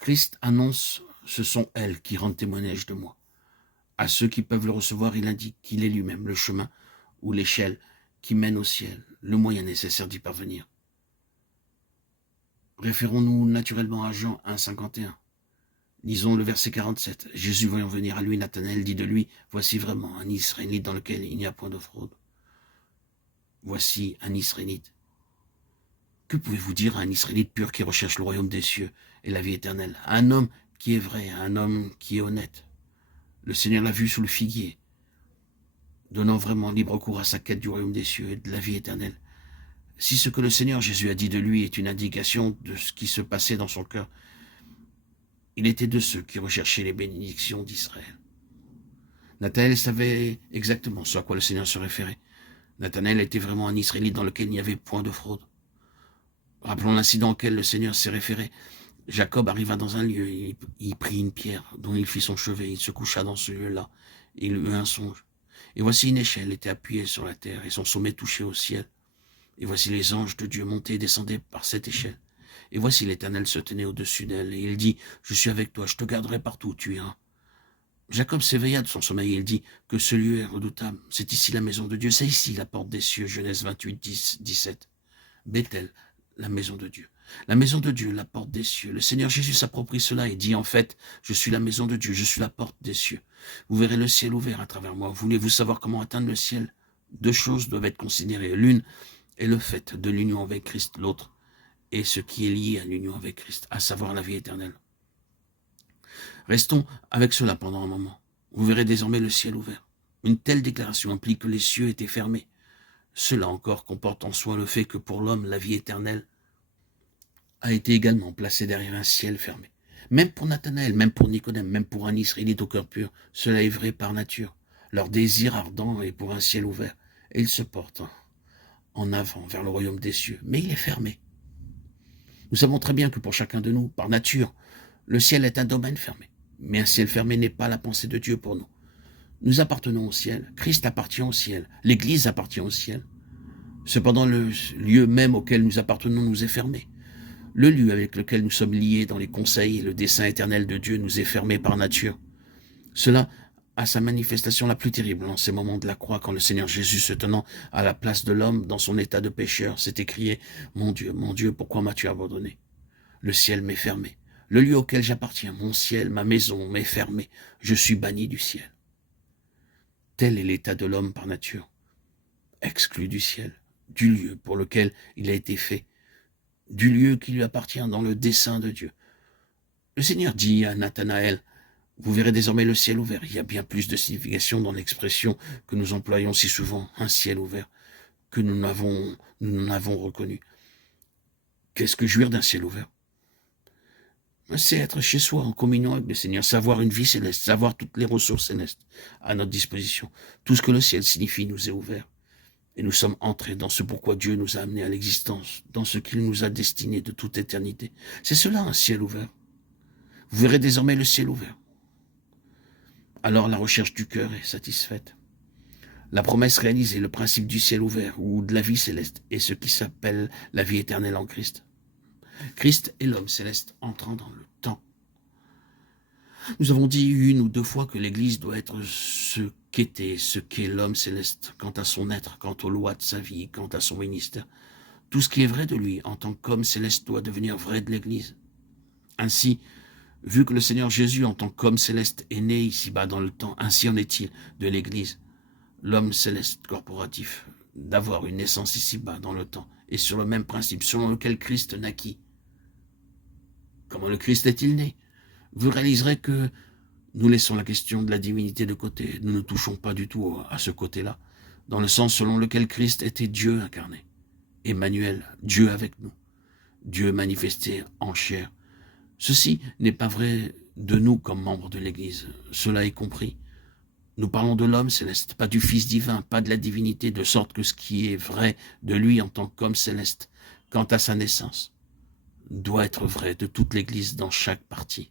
Christ annonce, ce sont elles qui rendent témoignage de moi. À ceux qui peuvent le recevoir, il indique qu'il est lui-même le chemin ou l'échelle qui mène au ciel, le moyen nécessaire d'y parvenir. Référons-nous naturellement à Jean 1,51. Lisons le verset 47. Jésus, voyant venir à lui Nathanaël, dit de lui, « Voici vraiment un Israélite dans lequel il n'y a point de fraude. » Voici un Israélite. Que pouvez-vous dire à un Israélite pur qui recherche le royaume des cieux et la vie éternelle? À un homme qui est vrai, à un homme qui est honnête. Le Seigneur l'a vu sous le figuier, donnant vraiment libre cours à sa quête du royaume des cieux et de la vie éternelle. Si ce que le Seigneur Jésus a dit de lui est une indication de ce qui se passait dans son cœur, il était de ceux qui recherchaient les bénédictions d'Israël. Nathanaël savait exactement ce à quoi le Seigneur se référait. Nathanaël était vraiment un Israélite dans lequel il n'y avait point de fraude. Rappelons l'incident auquel le Seigneur s'est référé. Jacob arriva dans un lieu, il prit une pierre dont il fit son chevet, il se coucha dans ce lieu-là, et il eut un songe. Et voici une échelle était appuyée sur la terre, et son sommet touchait au ciel. Et voici les anges de Dieu montaient et descendaient par cette échelle. Et voici l'Éternel se tenait au-dessus d'elle, et il dit, « Je suis avec toi, je te garderai partout où tu iras. » Jacob s'éveilla de son sommeil, et il dit que ce lieu est redoutable. C'est ici la maison de Dieu, c'est ici la porte des cieux, Genèse 28, 10, 17. Bethel, la maison de Dieu. La maison de Dieu, la porte des cieux. Le Seigneur Jésus s'approprie cela et dit en fait, je suis la maison de Dieu, je suis la porte des cieux. Vous verrez le ciel ouvert à travers moi. Voulez-vous savoir comment atteindre le ciel? Deux choses doivent être considérées. L'une est le fait de l'union avec Christ, l'autre est ce qui est lié à l'union avec Christ, à savoir la vie éternelle. Restons avec cela pendant un moment. Vous verrez désormais le ciel ouvert. Une telle déclaration implique que les cieux étaient fermés. Cela encore comporte en soi le fait que pour l'homme, la vie éternelle a été également placée derrière un ciel fermé. Même pour Nathanaël, même pour Nicodème, même pour un Israélite au cœur pur, cela est vrai par nature. Leur désir ardent est pour un ciel ouvert, et ils se portent en avant vers le royaume des cieux. Mais il est fermé. Nous savons très bien que pour chacun de nous, par nature, le ciel est un domaine fermé. Mais un ciel fermé n'est pas la pensée de Dieu pour nous. Nous appartenons au ciel, Christ appartient au ciel, l'Église appartient au ciel. Cependant, le lieu même auquel nous appartenons nous est fermé. Le lieu avec lequel nous sommes liés dans les conseils et le dessein éternel de Dieu nous est fermé par nature. Cela a sa manifestation la plus terrible en ces moments de la croix, quand le Seigneur Jésus, se tenant à la place de l'homme dans son état de pécheur, s'est écrié « Mon Dieu, pourquoi m'as-tu abandonné ?» Le ciel m'est fermé. Le lieu auquel j'appartiens, mon ciel, ma maison m'est fermé. Je suis banni du ciel. Tel est l'état de l'homme par nature, exclu du ciel, du lieu pour lequel il a été fait, du lieu qui lui appartient dans le dessein de Dieu. Le Seigneur dit à Nathanaël, « Vous verrez désormais le ciel ouvert. » Il y a bien plus de signification dans l'expression que nous employons si souvent, un ciel ouvert, que nous n'en avons reconnu. Qu'est-ce que jouir d'un ciel ouvert? C'est être chez soi, en communion avec le Seigneur, savoir une vie céleste, savoir toutes les ressources célestes à notre disposition. Tout ce que le ciel signifie nous est ouvert. Et nous sommes entrés dans ce pourquoi Dieu nous a amenés à l'existence, dans ce qu'il nous a destiné de toute éternité. C'est cela, un ciel ouvert. Vous verrez désormais le ciel ouvert. Alors la recherche du cœur est satisfaite. La promesse réalisée, le principe du ciel ouvert ou de la vie céleste est ce qui s'appelle la vie éternelle en Christ. Christ est l'homme céleste entrant dans le temps. Nous avons dit une ou deux fois que l'Église doit être ce qu'est l'homme céleste, quant à son être, quant aux lois de sa vie, quant à son ministère. Tout ce qui est vrai de lui en tant qu'homme céleste doit devenir vrai de l'Église. Ainsi, vu que le Seigneur Jésus en tant qu'homme céleste est né ici-bas dans le temps, ainsi en est-il de l'Église, l'homme céleste corporatif, d'avoir une naissance ici-bas dans le temps, et sur le même principe selon lequel Christ naquit. Comment le Christ est-il né? Vous réaliserez que nous laissons la question de la divinité de côté. Nous ne touchons pas du tout à ce côté-là, dans le sens selon lequel Christ était Dieu incarné. Emmanuel, Dieu avec nous, Dieu manifesté en chair. Ceci n'est pas vrai de nous comme membres de l'Église. Cela est compris. Nous parlons de l'homme céleste, pas du Fils divin, pas de la divinité, de sorte que ce qui est vrai de lui en tant qu'homme céleste, quant à sa naissance, doit être vrai de toute l'Église dans chaque partie.